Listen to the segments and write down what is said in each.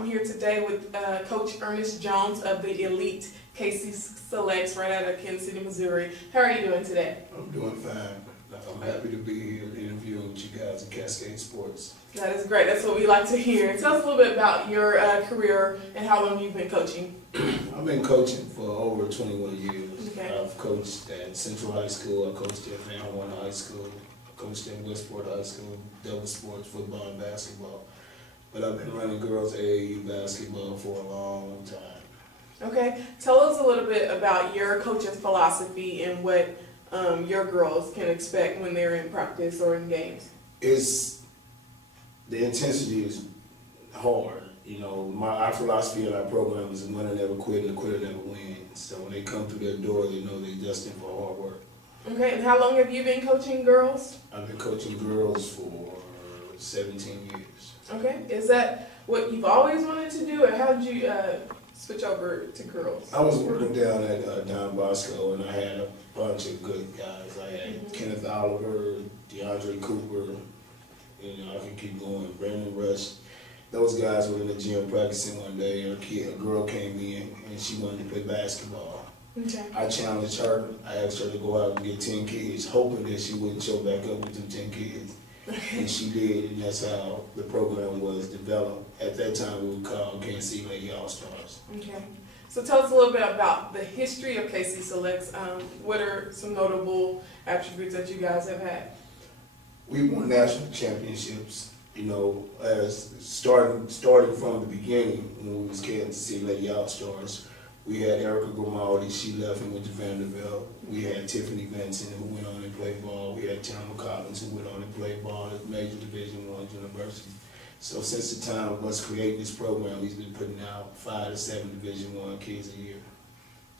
I'm here today with Coach Earnest Jones of the Elite KC Selects right out of Kansas City, Missouri. How are you doing today? I'm doing fine. I'm happy to be here interviewing with you guys at Cascade Sports. That is great. That's what we like to hear. Tell us a little bit about your career and how long you've been coaching. I've been coaching for over 21 years. Okay. I've coached at Central High School. I coached at Van Horn High School. I coached at Westport High School, double sports, football and basketball. But I've been running girls AAU basketball for a long time. Okay. Tell us a little bit about your coach's philosophy and what your girls can expect when they're in practice or in games. The intensity is hard. You know, our philosophy in our program is a winner never quit and a quitter never wins. So when they come through their door, they know they're destined for hard work. Okay, and how long have you been coaching girls? I've been coaching girls for 17 years. Okay, is that what you've always wanted to do, or how did you switch over to girls? I was working down at Don Bosco, and I had a bunch of good guys. I had Kenneth Oliver, DeAndre Cooper, I can keep going, Brandon Rush. Those guys were in the gym practicing one day, and a girl came in, and she wanted to play basketball. Okay. I challenged her. I asked her to go out and get 10 kids, hoping that she wouldn't show back up with them 10 kids. Okay. And she did, and that's how the program was developed. At that time, we would call Kansas City Lady All-Stars. Okay. So tell us a little bit about the history of KC Selects. What are some notable attributes that you guys have had? We won national championships, as starting from the beginning when we was Kansas City Lady All-Stars. We had Erica Grimaldi, she left and went to Vanderbilt. We had Tiffany Benson, who went on and played ball. We had Tamara Collins, who went on and played ball at major Division I universities. So since the time of us creating this program, we've been putting out 5 to 7 Division I kids a year.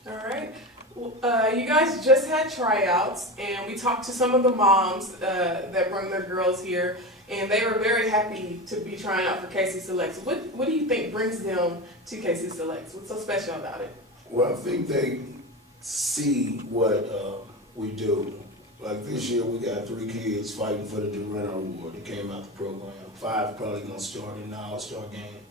All right. You guys just had tryouts, and we talked to some of the moms that bring their girls here, and they were very happy to be trying out for KC Selects. What do you think brings them to KC Selects? What's so special about it? Well, I think they see what we do. Like this year, we got 3 kids fighting for the Durant Award that came out the program. 5 probably gonna start in the All-Star game,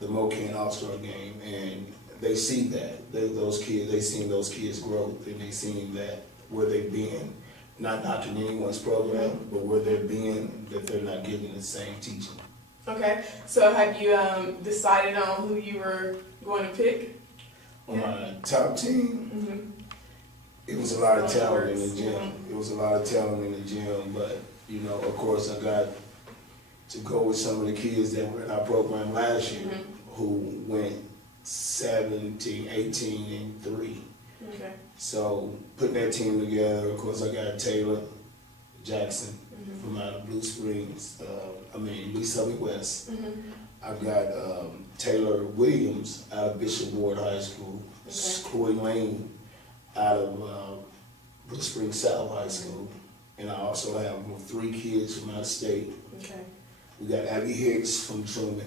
the MoKan All-Star game, and they see that. Those kids, they seen those kids' growth, and they seen that where they've been, not knocking anyone's program, but where they've been, that they're not getting the same teaching. Okay, so have you decided on who you were going to pick? On my top team, it was a lot of talent in the gym. It was a lot of talent in the gym, but of course, I got to go with some of the kids that were in our program last year, who went 17, 18, and 3. Okay. So putting that team together, of course, I got Taylor Jackson from out of Blue Springs. Blue Subway West. I've got Taylor Williams out of Bishop Ward High School. Chloe Lane out of Blue Springs South High School. And I also have 3 kids from out of state. Okay. We got Abby Hicks from Truman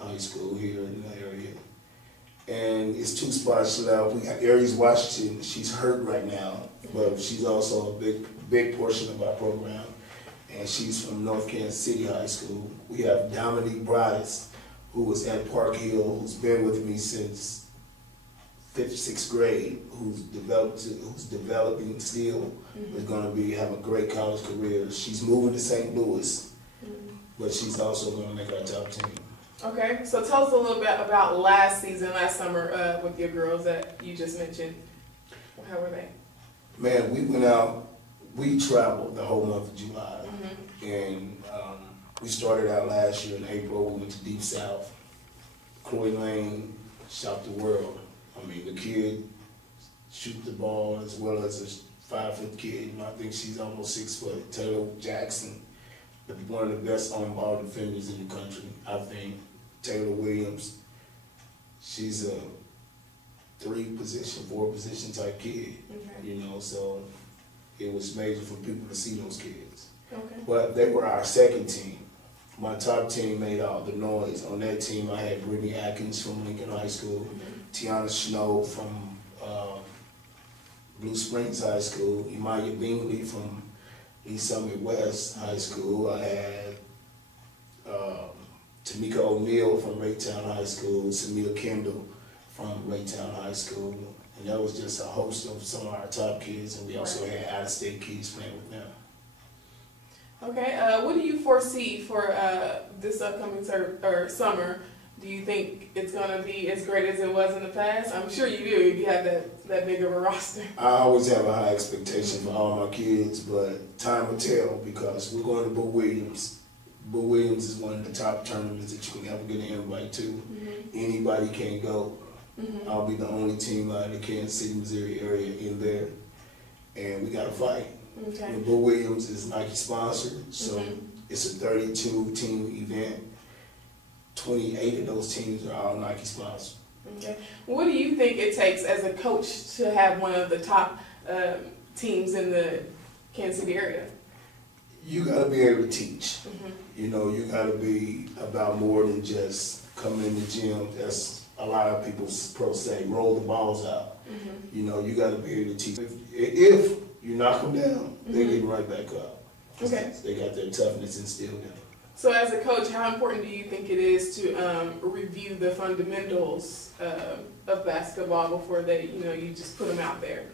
High School here in the area. And it's 2 spots left. We got Aries Washington. She's hurt right now, but she's also a big portion of our program. And she's from North Kansas City High School. We have Dominique Bryce, who was at Park Hill, who's been with me since 5th, 6th grade, who's developing still, is going to have a great college career. She's moving to St. Louis, but she's also going to make our top team. Okay, so tell us a little bit about last summer with your girls that you just mentioned. How were they? Man, we went out, we traveled the whole month of July. And we started out last year in April. We went to Deep South. Chloe Lane shocked the world. The kid shoot the ball as well as a 5-foot kid. I think she's almost 6 foot. Taylor Jackson, one of the best on-ball defenders in the country. I think Taylor Williams, she's a 3-position, 4-position type kid. So it was major for people to see those kids. Okay. But they were our second team. My top team made all the noise. On that team, I had Brittany Atkins from Lincoln High School, Tiana Snow from Blue Springs High School, Imaya Bingley from East Summit West High School. I had Tamika O'Neal from Raytown High School, Samia Kendall from Raytown High School, and that was just a host of some of our top kids, and we also had out-of-state kids playing with them. Okay, what do you foresee for this upcoming summer? Do you think it's going to be as great as it was in the past? I'm sure you do if you have that big of a roster. I always have a high expectation for all my kids, but time will tell because we're going to Boo Williams. Boo Williams is one of the top tournaments that you can ever get an invite to. Mm-hmm. Anybody can go. Mm-hmm. I'll be the only team out of the Kansas City, Missouri area in there, and we got to fight. Okay. And Boo Williams is Nike sponsored, so Mm-hmm. it's a 32-team event. 28 of those teams are all Nike sponsored. Okay. What do you think it takes as a coach to have one of the top teams in the Kansas City area? You got to be able to teach. Mm-hmm. You know, you got to be about more than just coming in the gym. That's a lot of people pro say, roll the balls out. Mm-hmm. You know, you got to be able to teach. If you knock them down, they Mm-hmm. get right back up. Okay. They got their toughness instilled in them. So as a coach, how important do you think it is to review the fundamentals of basketball before you just put them out there?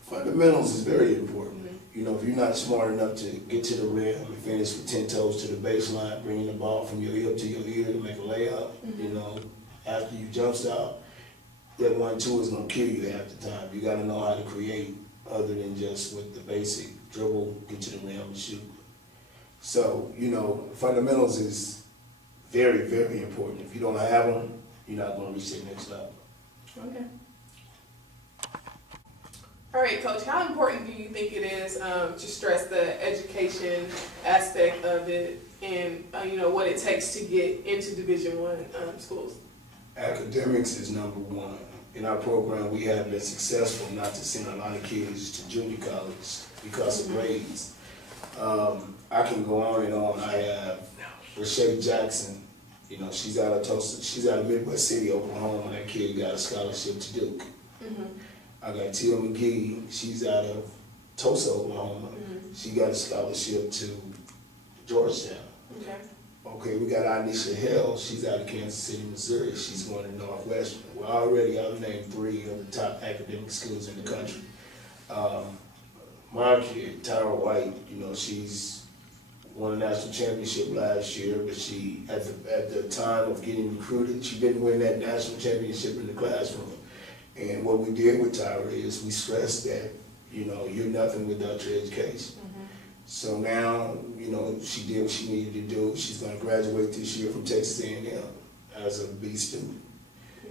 Fundamentals is very important. Mm-hmm. You know, if you're not smart enough to get to the rim and finish with 10 toes to the baseline, bringing the ball from your hip to your ear to make a layup, Mm-hmm. you know, after you jump stop, that 1-2 is going to kill you half the time. You got to know how to create other than just with the basic dribble, get to the rim and shoot. So, you know, fundamentals is very, very important. If you don't have them, you're not going to reach the next level. Okay. All right, Coach, how important do you think it is to stress the education aspect of it and, what it takes to get into Division I schools? Academics is number one. In our program, we have been successful not to send a lot of kids to junior college because of grades. I can go on and on. I have Rashay Jackson. You know, she's out of Tulsa. She's out of Midwest City, Oklahoma. That kid got a scholarship to Duke. Mm-hmm. I got Tia McGee. She's out of Tulsa, Oklahoma. Mm-hmm. She got a scholarship to Georgetown. Okay. Okay, we got Anisha Hill. She's out of Kansas City, Missouri. She's going to Northwestern. Well, already I've named 3 of the top academic schools in the country. My kid, Tyra White, you know, she's won a national championship last year, but she, at the time of getting recruited, she didn't win that national championship in the classroom. And what we did with Tyra is we stressed that, you know, you're nothing without your education. Mm-hmm. So now, you know, she did what she needed to do. She's going to graduate this year from Texas A&M as a B student.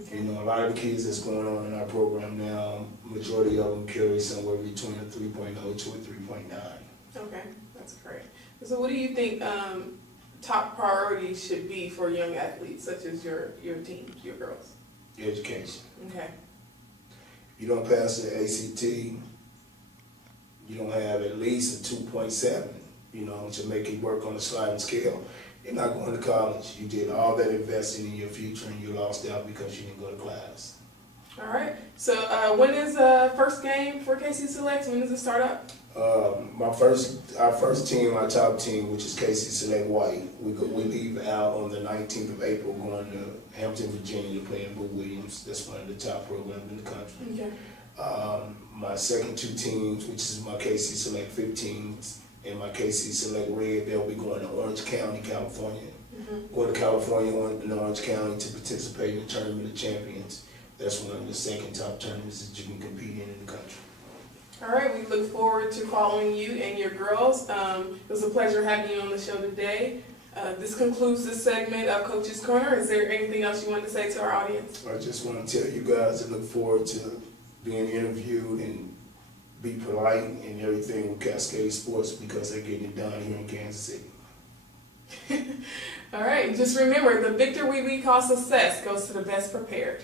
Okay. You know, a lot of the kids that's going on in our program now, majority of them carry somewhere between a 3.0 to a 3.9. Okay, that's great. So what do you think top priorities should be for young athletes such as your team, your girls? Education. Okay. You don't pass the ACT, you don't have at least a 2.7, you know, to make it work on a sliding scale. You're not going to college. You did all that investing in your future and you lost out because you didn't go to class. All right. So when is first game for KC Select? When does it start up? Our first team, our top team, which is KC Select White, we leave out on the 19th of April going to Hampton, Virginia to play in Boo Williams. That's one of the top programs in the country. Okay. My second 2 teams, which is my KC Select 15s and my KC Select Red, they'll be going to Orange County, California. Mm-hmm. Going to California in Orange County to participate in the Tournament of Champions. That's one of the second top tournaments that you can compete in the country. All right, we look forward to following you and your girls. It was a pleasure having you on the show today. This concludes this segment of Coach's Corner. Is there anything else you want to say to our audience? I just want to tell you guys to look forward to being interviewed and be polite and everything with Cascade Sports because they're getting it done here in Kansas City. All right, just remember, the victory we call success goes to the best prepared.